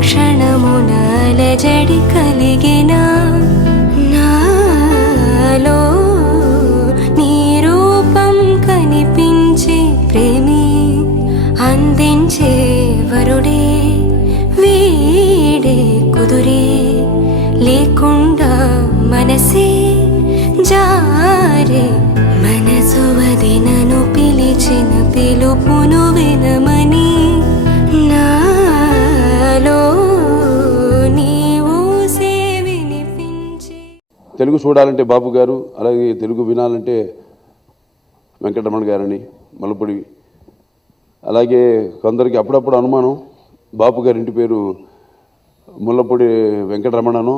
క్షణమున అలజడి కలిగిన నాలో నీ రూపం కనిపించి ప్రేమి అందించే వరుడే వీడే కుదురే లేకుండా మనసే జారే మనసు వదినను పిలిచిన పిలుపును వినమని నాలో నీవు వినిపించి. తెలుగు చూడాలంటే బాబు గారు, అలాగే తెలుగు వినాలంటే వెంకటరమణ గారని మలపూడి. అలాగే కొందరికి అప్పుడప్పుడు అనుమానం బాపు గారి ఇంటి పేరు ముల్లపూడి వెంకటరమణను.